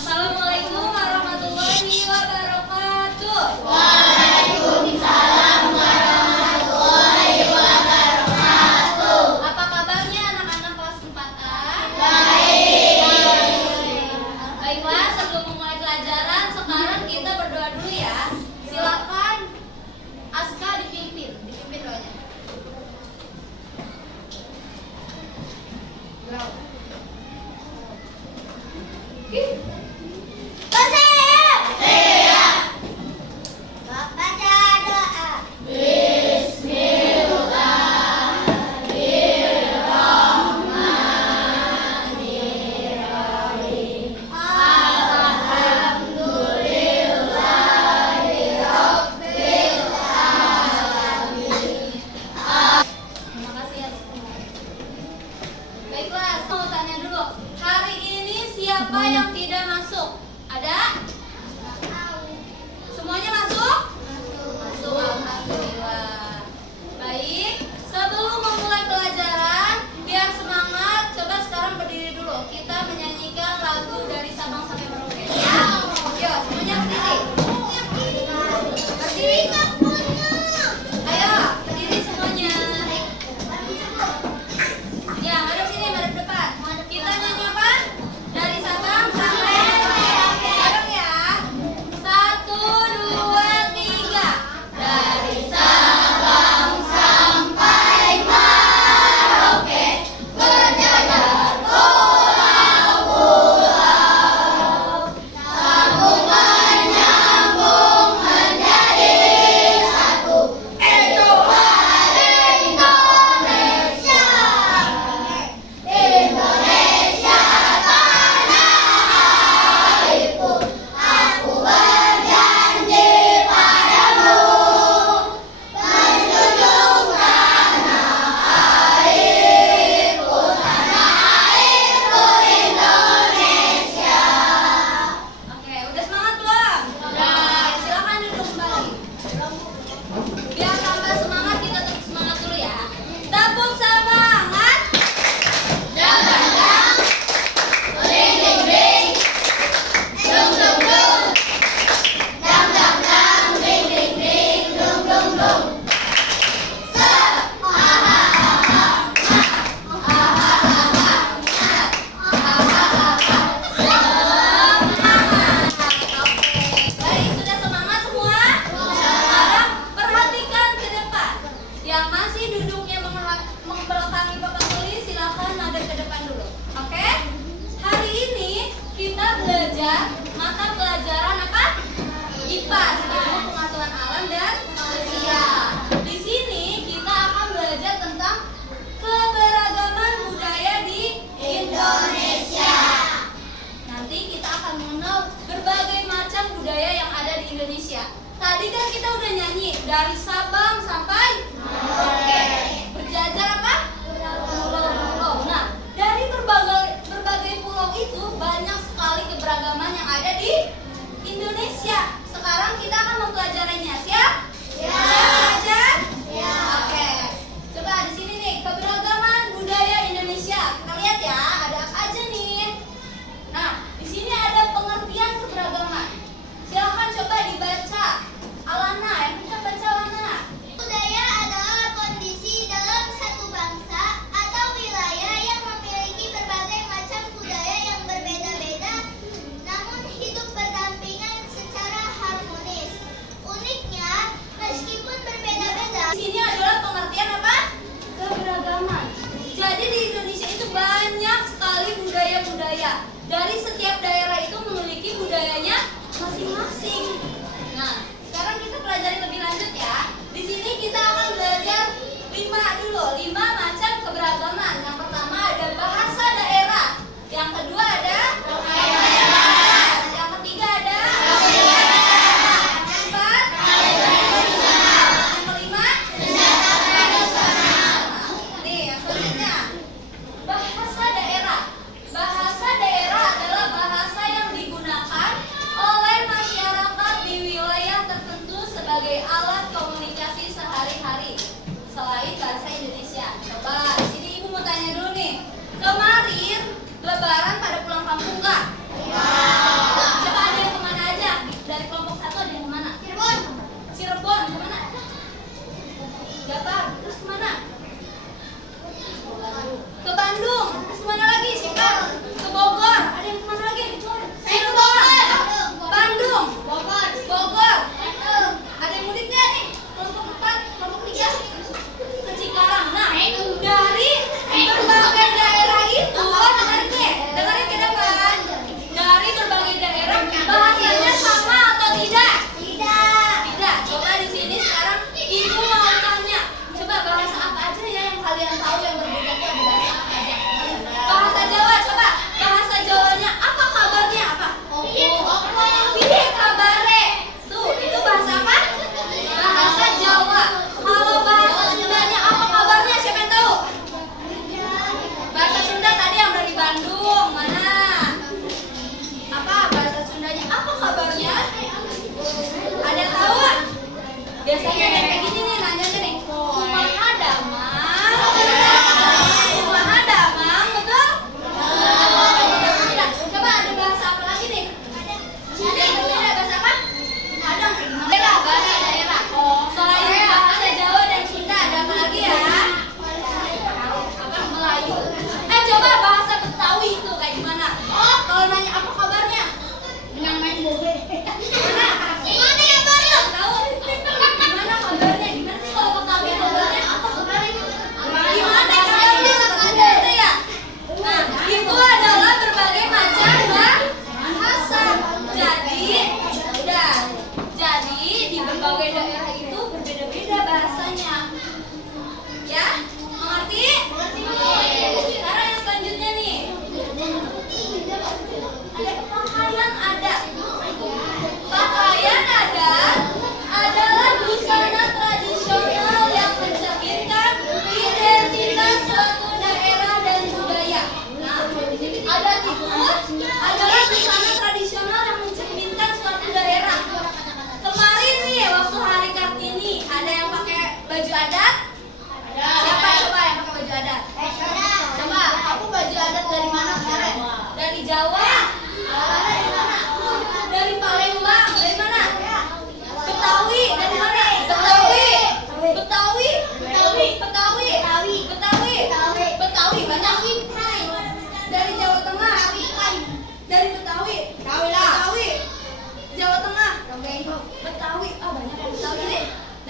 Assalamualaikum warahmatullahi wabarakatuh. Waalaikumsalam warahmatullahi wabarakatuh. Apa kabarnya anak-anak kelas 4A? Baik. Baiklah, sebelum memulai pelajaran, sekarang kita berdoa dulu ya. Silakan Aska dipimpin doanya. Baca doa. Bismillahirrahmanirrahim. Alhamdulillahirabbil alamin. Terima kasih ya semua. Baiklah, mau tanya dulu. Hari ini siapa yang tidak masuk? Ada? Semuanya masuk? Masuk, alhamdulillah. Baik, sebelum memulai pelajaran, biar semangat, coba sekarang berdiri dulu. Kita menyanyikan lagu dari Sabang sampai Merauke. Ya? Yuk, semuanya berdiri. Berdiri. Ayo, berdiri semuanya. Ya, madep sini, madep depan. Kita nyanyi apa? Dari Sabang sampai Merauke. Bareng ya. 1, 2, 3. Dari Sabang sampai Merauke, berjajar pulau-pulau, sambung menyambung menjadi satu. Itulah Indonesia. Indonesia tanah airku, aku berjanji padamu, menjunjung tanah airku Indonesia. Oke, udah semangat belum? Udah. Silakan duduk kembali. Biar tambah semangat, kita tetap semangat dulu ya. Tepuk semangat. Dang dang dang, ring ring ring, dung dung dung, dang dang dang, ring ring ring, dung dung dung. Se, ha ha ha ha, ha ha ha ha, ha ha ha ha. Semangat. Oke, baik, sudah semangat semua? Sekarang perhatikan ke depan. Yang masih duduknya membelakangi Bapak Tulis, silakan madep ke depan dulu. Oke? Hari ini kita belajar mata pelajaran apa? IPA, ilmu pengetahuan alam dan sosial. Di sini kita akan belajar tentang keberagaman budaya di Indonesia. Nanti kita akan mengenal berbagai macam budaya yang ada di Indonesia. Tadi kan kita udah nyanyi dari Sabang sampai Merauke. Berjajar apa? Pulau-pulau. Nah, dari berbagai pulau itu banyak sekali keberagaman yang ada di Indonesia. Sekarang kita akan mempelajarinya. Siap? Siap. Siap belajar? Ya. Oke. Coba di sini nih, keberagaman budaya Indonesia. Kita lihat ya, ada apa aja nih. Nah, di sini ada pengertian keberagaman. Silakan coba dibaca. Alana, yang bisa baca Alana. Budaya adalah kondisi dalam satu bangsa atau wilayah yang memiliki berbagai macam budaya yang berbeda-beda, namun hidup berdampingan secara harmonis. Uniknya, meskipun berbeda-beda, Di sini adalah pengertian apa? Keberagaman. Jadi di Indonesia itu banyak sekali budaya-budaya. Dari setiap daerah itu memiliki budayanya masing-masing. Nah, sekarang kita pelajari lebih lanjut ya. Di sini kita akan belajar 5 macam keberagaman. Yang pertama ada bahasa daerah. Yang kedua ada daerah. Yang ketiga ada yang keempat yang kelima nih, yang selanjutnya bahasa daerah. Bahasa daerah adalah bahasa yang digunakan oleh masyarakat di wilayah tertentu sebagai alat komunikasi sehari-hari selain bahasa Indonesia. Coba di sini ibu mau tanya dulu nih. Kemarin Lebaran pada pulang kampung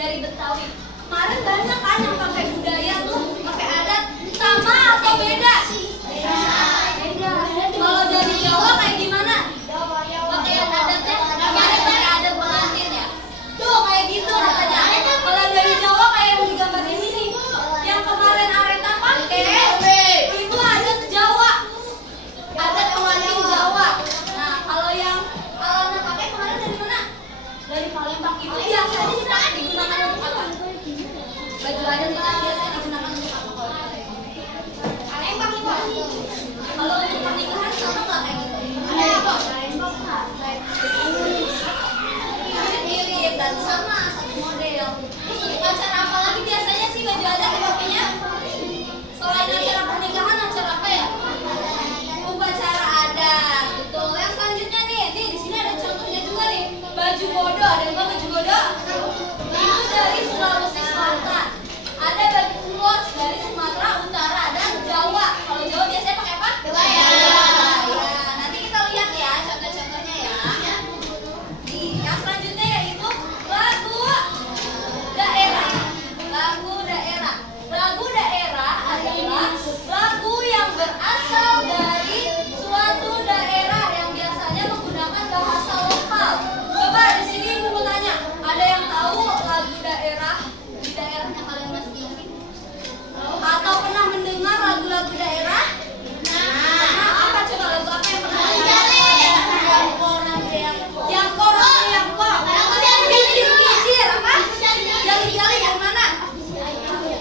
dari Betawi. Kemarin banyak kan yang pakai budaya tuh, pakai adat, sama atau beda? Beda. Kalau dari Jawa kayak gimana? Pakaian adatnya kemarin pakai adat pengantin ya. Tuh kayak gitu katanya. Kalau dari Jawa kayak yang digambar ini nih, yang kemarin Areta pakai itu adat Jawa, adat pengantin Jawa. Nah kalau yang Alana pakai kemarin dari mana? Dari Palembang. Itu biasanya kita digunakan untuk apa? Baju adat kita biasanya digunakan untuk apa? Palembang itu. Kalau untuk pernikahan sama nggak kayak gitu? Palembang nggak? Mirip dan sama satu model. Untuk acara apa lagi biasanya sih baju adat dipakainya? Selain acara pernikahan, acara apa ya? Upacara adat. Betul. Yang selanjutnya nih di sini ada contohnya juga nih. Baju bodo. Ada yang tahu baju bodo? Itu dari Sulawesi Selatan. Ada baju ulos dari Sumatera Utara dan Jawa. Kalau Jawa biasanya pakai apa? Kebaya. Ya, nanti kita lihat ya contoh-contohnya ya. Nih, yang selanjutnya yaitu lagu daerah. Lagu daerah. Lagu daerah adalah lagu yang berasal dari suatu daerah yang biasanya menggunakan bahasa lokal. Coba di sini ibu mau tanya, ada yang tahu lagu daerah di daerahnya kalian masing-masing? Atau pernah mendengar lagu-lagu daerah? Nah, apa coba lagu apa yang pernah dengar? Yang korang yang kok. Kicir-kicir apa? Jali-jali dari mana?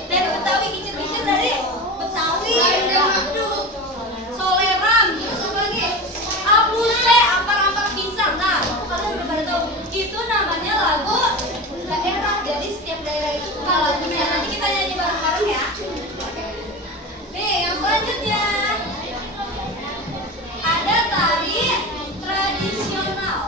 Dari Betawi. Kicir-kicir dari Betawi. Soleram, terus apa lagi? Apuse, ampar-ampar pisang. Nah, kalian udah pada tahu. Itu namanya lagu daerah. Jadi setiap daerah itu punya lagunya. Nanti kita nyanyi bareng-bareng ya. Nih, yang selanjutnya ada tari tradisional.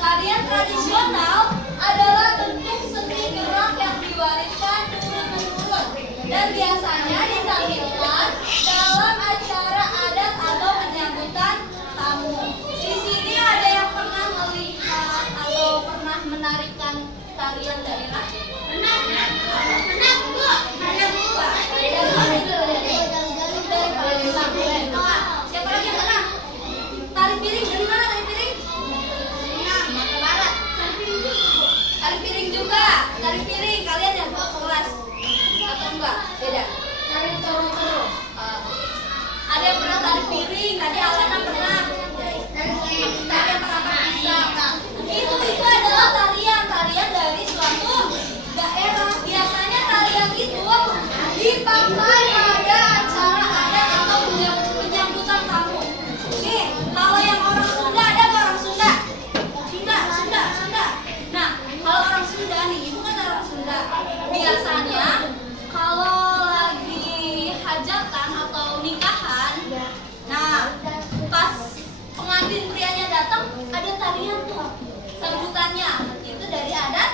Tarian tradisional adalah bentuk seni gerak yang diwariskan turun-menurun dan biasanya ditampilkan dalam acara adat atau penyambutan tamu. Di sini ada yang pernah melihat atau pernah menarikan tarian daerah? Pernah Bu. Dari Palembang. Siapa lagi yang pernah? Tari piring dari mana tari piring? Barat. Tari piring juga. Tari piring kalian yang kelas atau enggak? Beda. Tari toro-toro. Ada yang pernah tari piring? Tadi Alana pernah. Tari apa pisang. Nah, itu adalah tarian dari suatu daerah. Biasanya tarian itu dipakai pada acara adat atau penyambutan tamu. Nih, kalau yang orang Sunda ada nggak orang Sunda? Sunda. Nah, kalau orang Sunda nih, ibu kan orang Sunda. Biasanya kalau lagi hajatan atau nikahan, nah pas pengantin prianya datang ada tarian tuh sambutannya. Itu dari adat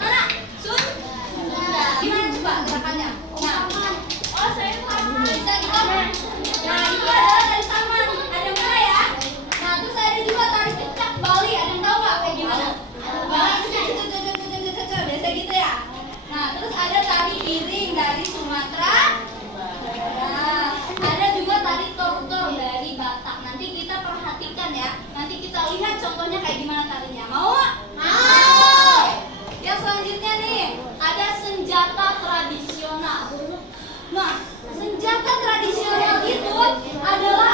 mana? Sunda. Gimana coba gerakannya? Nah, saya tahu. Bisa gitu? Nah, itu adalah tari saman. Ada yang mana ya? Nah, terus ada juga tari kecak Bali. Ada yang tahu nggak kayak gimana? Biasa gitu ya. Nah, terus ada tari piring dari Sumatera. Nah, ada juga tari tortor dari Batak. Nanti kita perhatikan ya. Nanti kita lihat contohnya kayak gimana tarinya. Mau? Mau. Yang selanjutnya nih, ada senjata tradisional. Nah, senjata tradisional itu adalah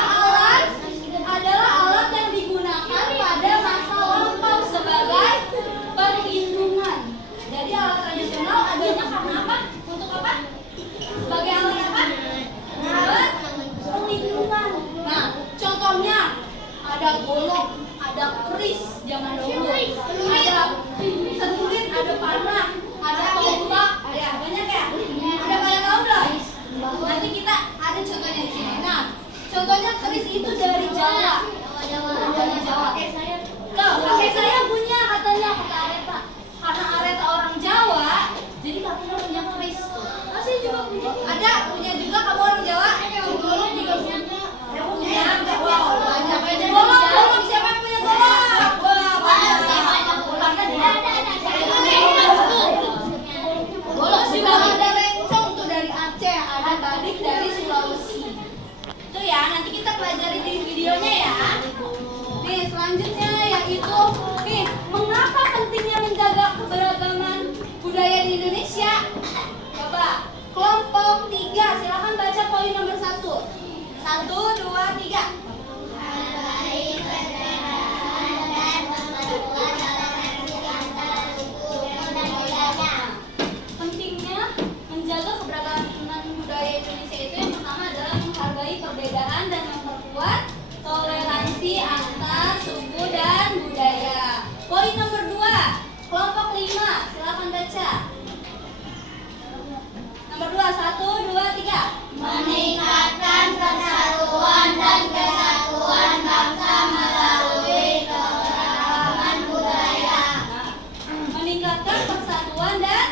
alat yang digunakan pada masa lampau sebagai perlindungan. Jadi alat tradisional adanya karena apa? Untuk apa? Sebagai alat apa? Alat perlindungan. Nah, contohnya ada golok, ada keris zaman dahulu, ada setulit, ada panah, ada tombak, ya banyak ya. Udah pada tahu belum? Nanti kita ada contohnya di sini. Nah, contohnya keris itu dari Jawa. Dari Jawa. Loh, kakek saya punya katanya kata Areta. Karena Areta orang Jawa, jadi kakeknya punya keris. Masih juga punya. Ada punya juga kamu orang Jawa? Golong juga punya. Wow, banyak. Golong siapa yang punya golong? Wah, banyak. Karena dia ada. selanjutnya yaitu mengapa pentingnya menjaga keberagaman budaya di Indonesia? Coba kelompok 3 silakan baca poin nomor 1. 1, 2, 3. Pentingnya menjaga keberagaman budaya Indonesia itu yang pertama adalah menghargai perbedaan dan memperkuat toleransi antar suku dan budaya. Poin nomor 2, kelompok 5, silakan baca. Nomor 2, 1, 2, 3. Meningkatkan persatuan dan kesatuan bangsa melalui keberagaman budaya. Meningkatkan persatuan dan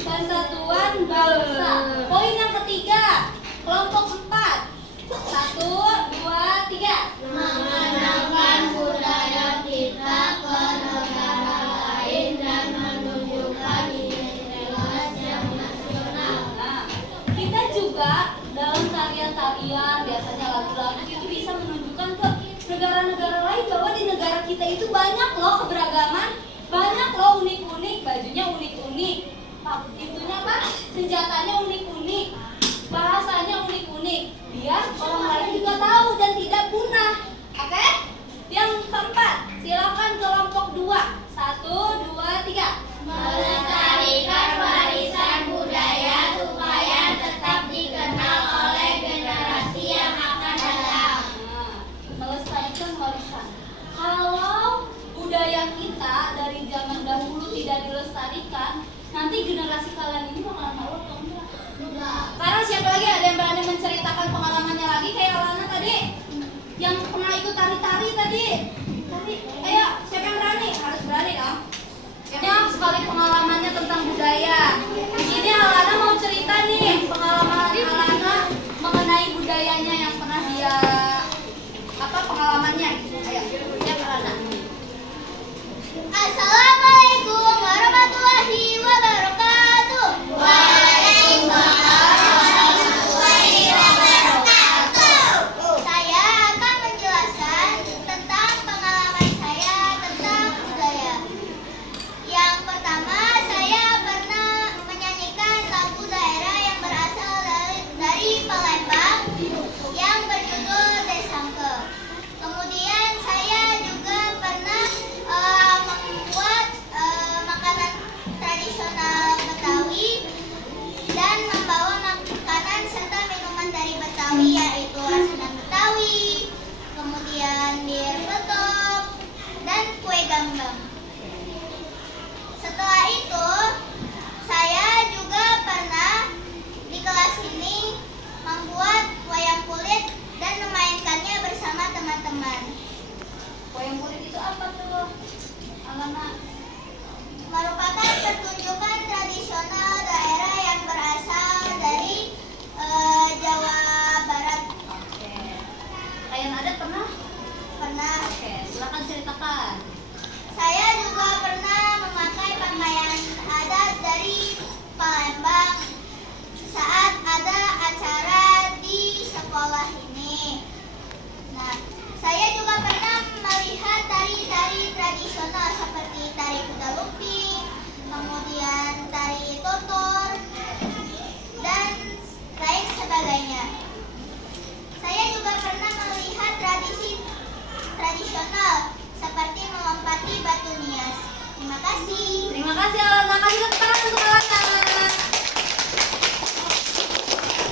kesatuan bangsa. Poin yang ketiga, kelompok 4. 1, 2, 3. Mengenalkan budaya kita ke negara lain dan menunjukkan identitas yang nasional. Kita juga dalam tarian-tarian, biasanya lagu-lagu itu bisa menunjukkan ke negara-negara lain bahwa di negara kita itu banyak loh keberagaman, banyak loh unik-unik, bajunya unik-unik, itunya apa? Senjatanya unik-unik, bahasanya unik-unik, biar orang lain juga tahu dan tidak punah. Oke? Yang keempat, silakan kelompok 2. 1, 2, 3. Melestarikan warisan budaya supaya tetap dikenal oleh generasi yang akan datang. Melestarikan warisan. Kalau budaya kita dari zaman dahulu tidak dilestarikan, nanti generasi kalian ini bakalan tahu atau enggak? Karena siapa lagi ada yang berani menceritakan pengalamannya lagi kayak Alana tadi yang pernah ikut tari-tari tadi. Ayo, siapa yang berani? Harus berani dong. Banyak sekali pengalamannya tentang budaya. Di sini Alana mau cerita nih pengalaman Alana mengenai budayanya yang pernah dia pengalamannya. Ayo, siap Alana. Assalamualaikum warahmatullahi wabarakatuh. Waalaikumsalam warahmatullahi wabarakatuh. Saya akan menjelaskan tentang pengalaman saya tentang budaya. Yang pertama, saya pernah menyanyikan lagu daerah yang berasal dari Palembang yang berjudul Desangke. Kemudian saya juga pernah membuat makanan tradisional Betawi dan membawa makanan serta minuman dari Betawi yaitu asinan Betawi, kemudian bir betok, dan kue gambang. Setelah itu, saya juga pernah di kelas ini membuat wayang kulit dan memainkannya bersama teman-teman. Wayang kulit itu apa tuh? Alana. Merupakan pertunjukan tradisional daerah yang berasal dari Jawa Barat. Oke. Kalian ada pernah? Pernah. Oke, silakan ceritakan. Saya juga pernah memakai pakaian adat dari Palembang saat ada acara di sekolah ini. Nah, saya juga pernah melihat tari-tari tradisional seperti tari kuda lumping, kemudian tari totor, dan lain sebagainya. Saya juga pernah melihat tradisi tradisional seperti melompati batu nias. Terima kasih. Terima kasih Alana. Kasih tepuk tangan untuk Alana.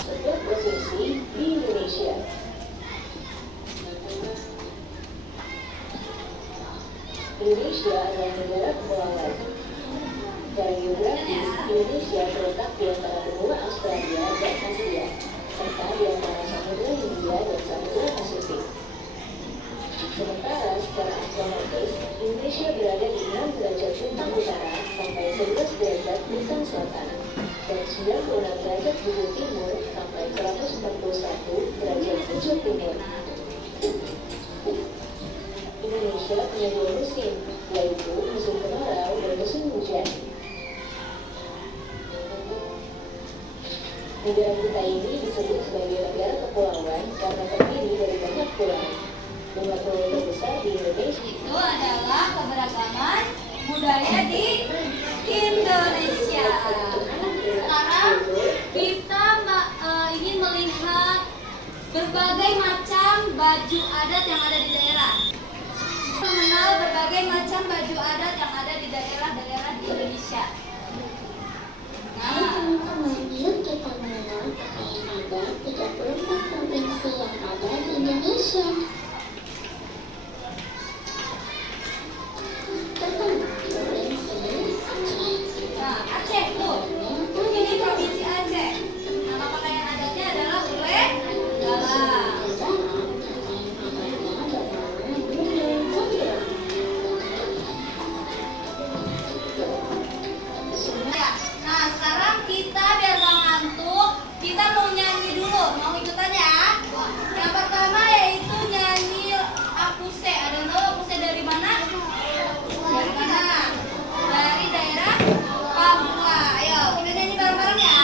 Sebuah provinsi di Indonesia. Indonesia adalah negara kepulauan. Secara geografis, Indonesia terletak di antara benua Australia dan Asia, serta di antara Samudra Hindia dan Samudra Pasifik. Sementara secara astronomis, Indonesia berada di 6 derajat bintang utara sampai 11 derajat bintang selatan, dan 96 derajat bujur timur sampai 141 derajat bujur timur. Indonesia punya 2 musim, yaitu musim kemarau dan musim hujan. Negara kita ini disebut sebagai negara kepulauan karena terdiri dari banyak pulau. Bunga puluh terbesar di Indonesia. Itu adalah keberagaman budaya di Indonesia. Sekarang kita ingin melihat berbagai macam baju adat yang ada di daerah. Mengenal berbagai macam baju adat yang ada di daerah-daerah di Indonesia. Hai teman-teman, yuk kita mengenal pakaian adat 34 provinsi yang ada di Indonesia. Pertama, provinsi Aceh. Nah, Aceh tuh. Ini provinsi Aceh. Nama pakaian adatnya adalah ulek galang. Nah, sekarang kita biar gak ngantuk, kita mau nyanyi dulu. Mau ikutan ya? Yang pertama yaitu nyanyi Akuse. Ada yang tahu Akuse dari mana? Dari mana? Dari daerah Papua. Ayo, kita nyanyi bareng-bareng ya.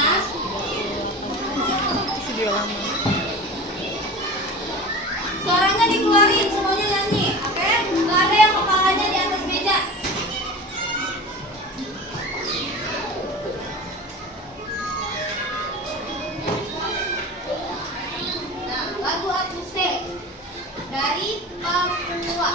Suaranya dikeluarin, semuanya nyanyi. Oke? Gak ada yang kepalanya di atas meja. Nah, lagu Akuse dari Papua.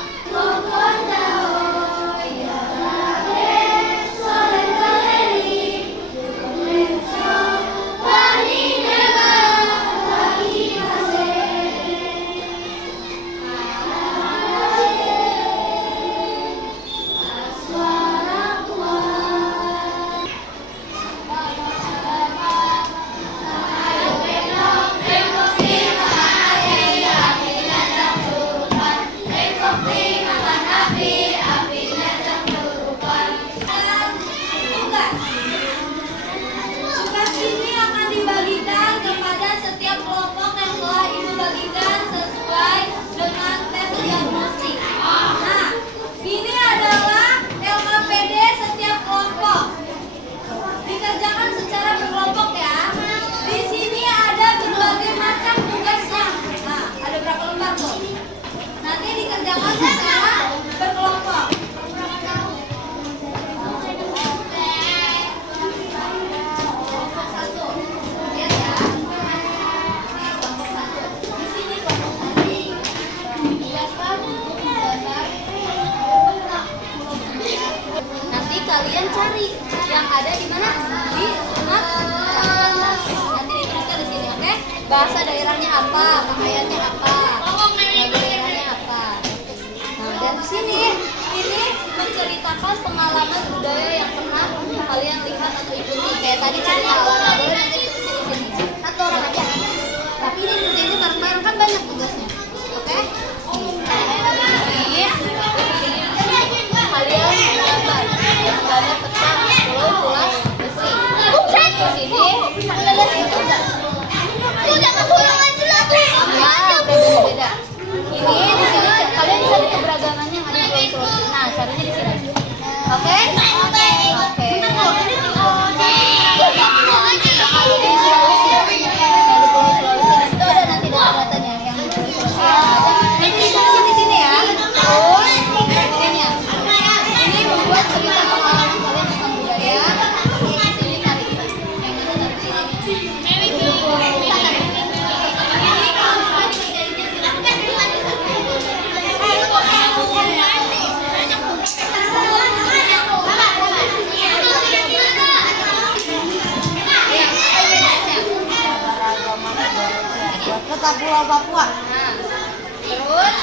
Tugas ini akan dibagikan kepada setiap kelompok yang telah ibu bagikan sesuai dengan tes diagnostik. Nah, ini adalah LKPD setiap kelompok. Dikerjakan secara berkelompok ya. Di sini ada berbagai macam tugasnya. Nah, ada berapa lembar tuh? Nanti dikerjakan secara berkelompok. Kelompok satu, lihat ya. Nih, kelompok satu. Di sini kelompok satu. Tugaskan untuk menggambar. Nanti kalian cari yang ada di mana? Di Sumatera. Nanti dituliskan di sini, oke? Bahasa daerahnya apa? Pakaiannya apa? Lagu daerahnya apa? Nah, dan di sini ini menceritakan pengalaman budaya yang pernah kalian lihat atau ikuti. Kayak tadi cerita awalnya, boleh nanti ditulis di sini. Satu orang aja. Tapi ini ngerjainnya bareng-bareng, kan banyak tugasnya. Oke? Ini kalian gambar pecah 10 bulat besi. Di sini ya, beda-beda. Ini di sini kalian cari keberagamannya yang ada di Pulau Sulawesi. Nah, caranya di sini. Oke? Oke. Di Sulawesi. Yang di Pulau Sulawesi di situ ada nanti data-datanya yang di Pulau Sulawesi ada. Nanti ditulisin di sini ya. Terus ini ya. Ini membuat cerita pengalaman kalian tentang budaya. Di sini tarik. Yang itu tarik sini. Kota Pulau Papua. Nah, terus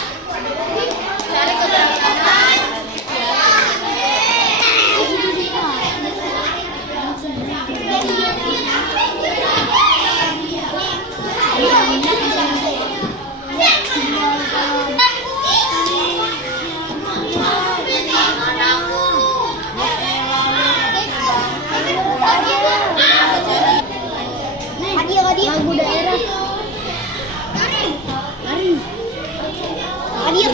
cari keberagaman. Hadiah lagu daerah. Hadiah.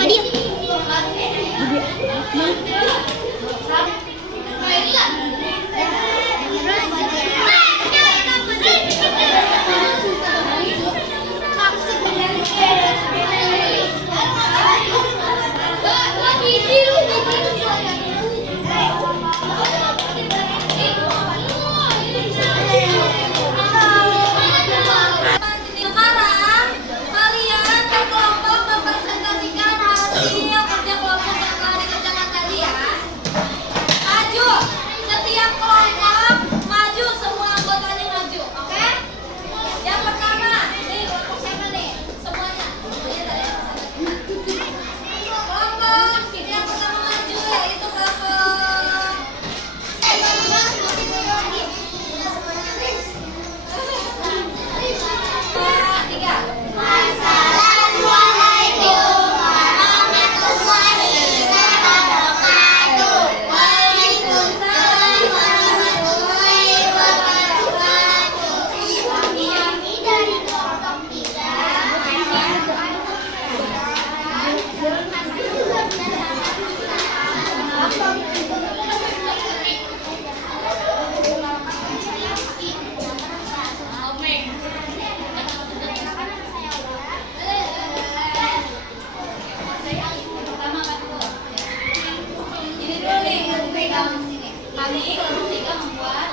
Kami kelompok 3 membuat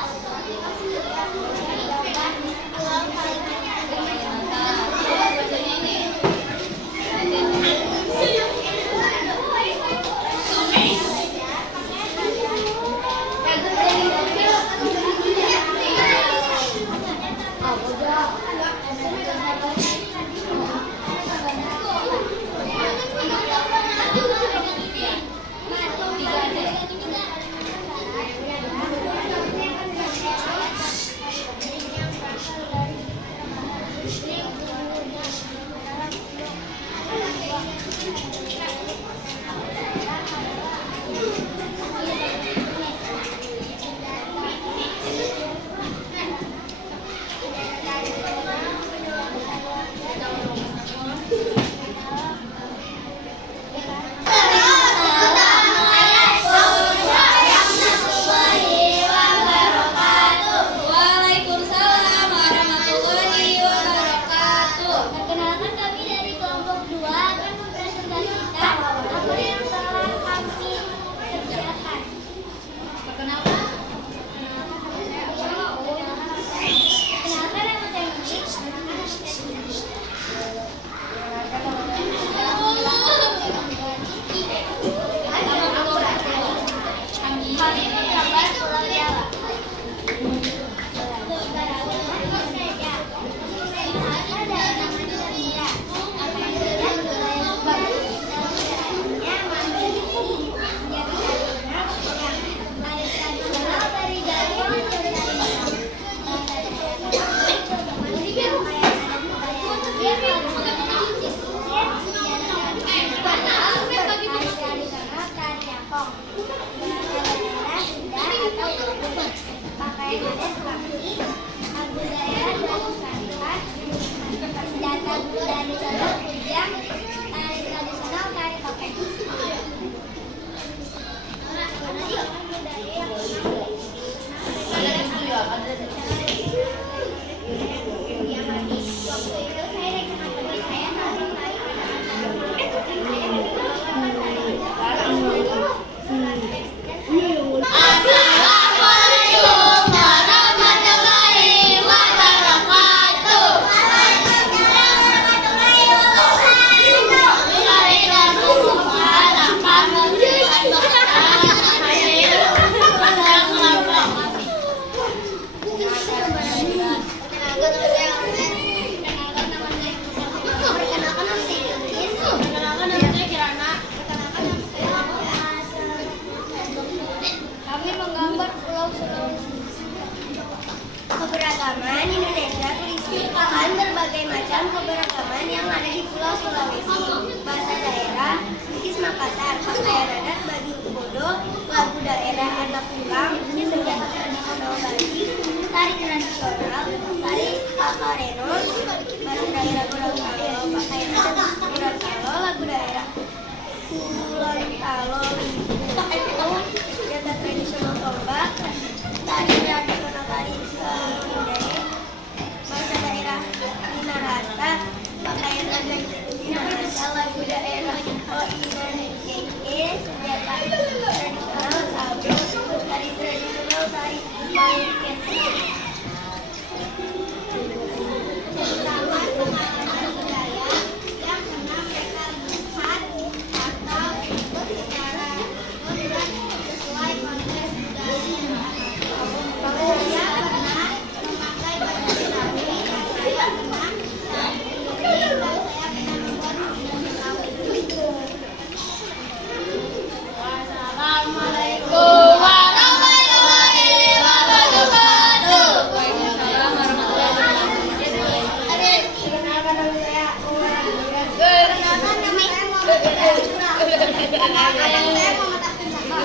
bacanya ini. Waalaikumsalam warahmatullahi wabarakatuh. Perkenalkan kami dari kelompok 2 akan mempresentasikan apa yang telah kami kerjakan. Perkenalkan. Perkenalkan nama saya Niki. Kami menggambar Pulau Jawa. Pakaian adat kami, lagu daerah dan istilah, senjata tradisional kujang, tari tradisional tari topeng. Waktu itu saya dengan teman saya saling tari Assalamualaikum warahmatullahi wabarakatuh. Kami menggambar Pulau Sulawesi. Keberagaman Indonesia tuliskan berbagai macam keberagaman yang ada di Pulau Sulawesi. Bahasa daerah, lukis Makassar, pakaian adat baju kodo, lagu daerah anak tukang, senjata tradisional Bali, tari tradisional, tari pakareno, bahasa daerah Gorontalo, pakaian adat Gorontalo, lagu daerah Gorontalo, senjata tradisional tombak, tari tradisional tari Sindai, bahasa daerah Minahasa, pakaian adat Minahasa, lagu daerah OINJE, senjata tradisional Sabun, tari tradisional tari Mangket. Pengetahuan pengalaman budaya yang pernah mereka lihat atau ikut secara online sesuai konteks budaya. Saya pernah memakai baju Betawi, dan saya pernah tari piring, dan saya pernah membuat baju Betawi. Assalamualaikum warahmatullahi wabarakatuh. Waalaikumsalam warahmatullahi wabarakatuh. Perkenalkan nama saya Perkenalkan nama saya Muhammad Ibrahim. Perkenalkan nama saya Muhammad Afin Saka.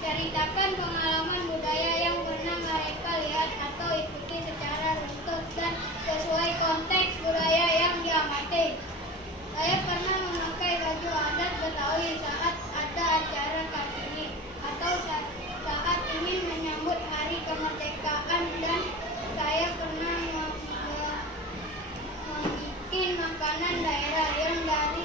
Ceritakan pengalaman budaya yang pernah mereka lihat atau ikuti secara runtut dan sesuai konteks budaya yang diamati. Saya pernah memakai baju adat Betawi saat ada acara Kartini atau saat ingin menyambut hari kemerdekaan, dan saya pernah membuat makanan daerah yang dari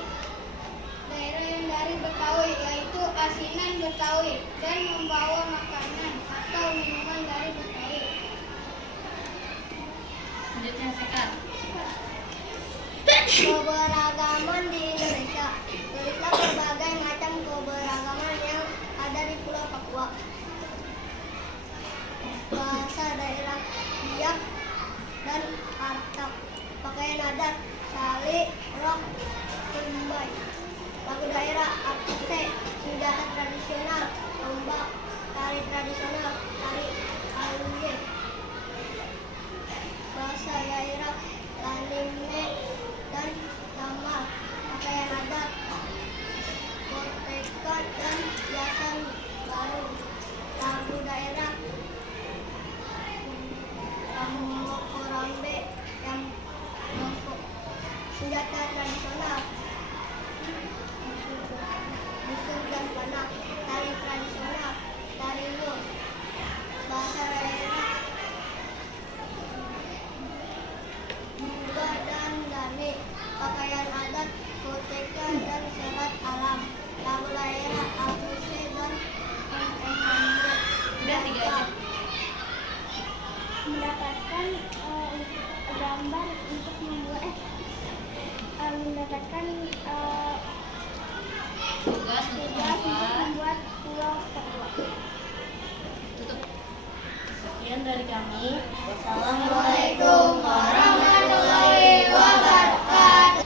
dari kami. Assalamualaikum warahmatullahi wabarakatuh.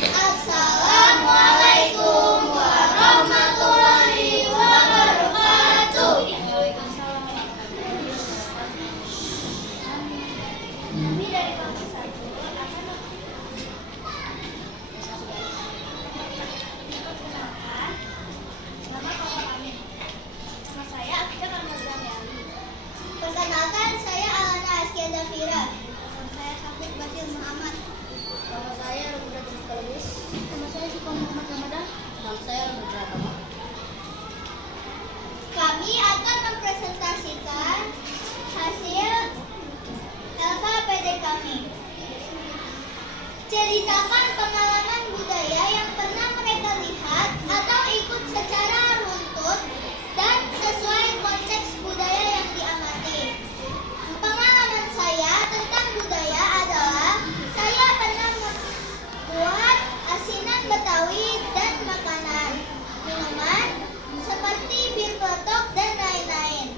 Assalamualaikum warahmatullahi wabarakatuh. Kami dari kelas 1 akan memperkenalkan nama kakak kami. Nama saya Afida Karmazani Ali. Perkenalkan, saya Alana Askia Zafira. Nama saya Safid Basil Muhammad. Nama saya Rumuda Kalbis. Nama saya Suka Muhammad Ramadan. Nama saya Rumuda Ramadan. Kami akan mempresentasikan hasil LKPD kami. Ceritakan pengalaman budaya yang pernah mereka lihat atau ikut secara runtut dan sesuai konteks budaya yang diamati. Pengalaman saya tentang budaya adalah saya pernah membuat asinan Betawi dan makanan, minuman seperti bir peletok dan lain-lain.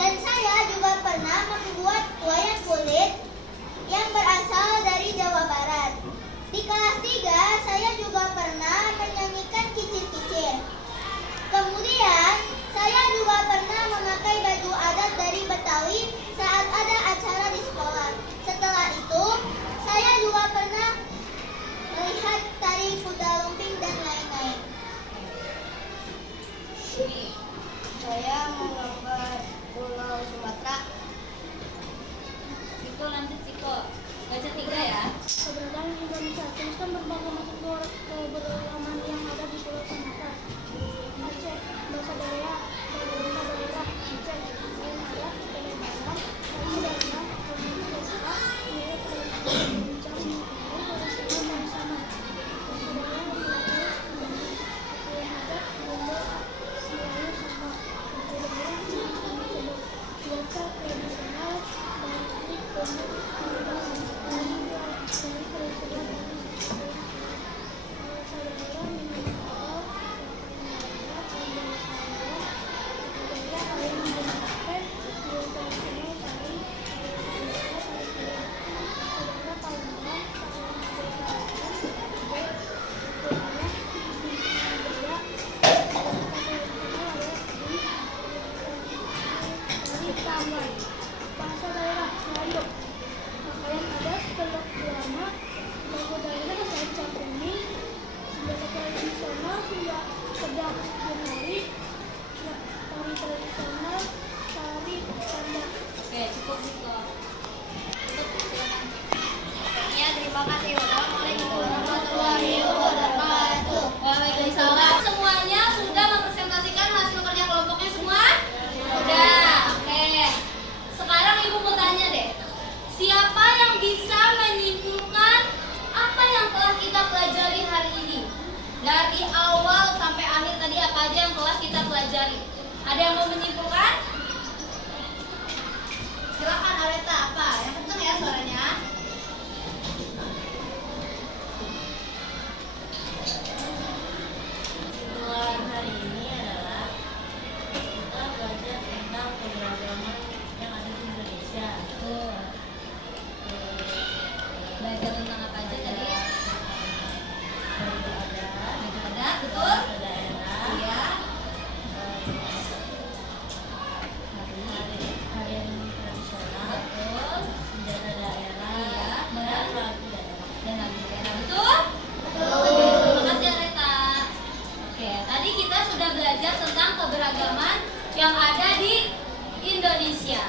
Dan saya juga pernah membuat wayang kulit yang berasal dari Jawa Barat. Di kelas 3, saya juga pernah menyanyikan kicir-kicir. Kemudian, saya juga pernah memakai baju adat dari Betawi saat ada acara di sekolah. Setelah itu, saya juga pernah melihat tari kuda lumping dan lain-lain. Saya menggambar Pulau Sumatera. Ciko lanjut Ciko. Baca 3 ya. Keberadaan Indonesia teruskan berbagai macam keberagaman yang ada di Pulau Sumatera. Aceh, bahasa daerah, Aceh, lain ada, Kalimantan, lain daerah, Indonesia, mirip Indonesia, berasal dari sana. Bahasa daerah Indonesia, lain ada, Bunda, Selalu sama. Bahasa daerah Indonesia, biasa tradisional, batik, bentuk, bahasa daerah Melayu, pakaian adat, teluk ulama, bahasa daerah saya campuni, senjata tradisional hingga pedang menari, tari tradisional, tari tanda. Oke, cukup Ciko. Cukup, silakan. Ya, terima kasih. Wassalamualaikum warahmatullahi wabarakatuh. Waalaikumsalam. Semuanya sudah mempresentasikan hasil kerja kelompoknya semua? Sudah. Oke. Sekarang Ibu mau tanya deh. Siapa yang bisa menyimpulkan apa yang telah kita pelajari hari ini? Dari awal sampai akhir tadi apa aja yang telah kita pelajari? Ada yang mau menyimpulkan? Silakan Areta, apa? Yang kenceng ya suaranya. Kesimpulan hari ini adalah kita belajar tentang keberagaman yang ada di Indonesia. Belajar tentang apa aja tadi? Baju adat, Ada, betul? bahasa daerah, Iya. harian tradisional, Betul. senjata daerah, Iya, dan lagu daerah. Dan lagu daerah, betul? Terima kasih Areta. Oke, tadi kita sudah belajar tentang keberagaman yang ada di Indonesia.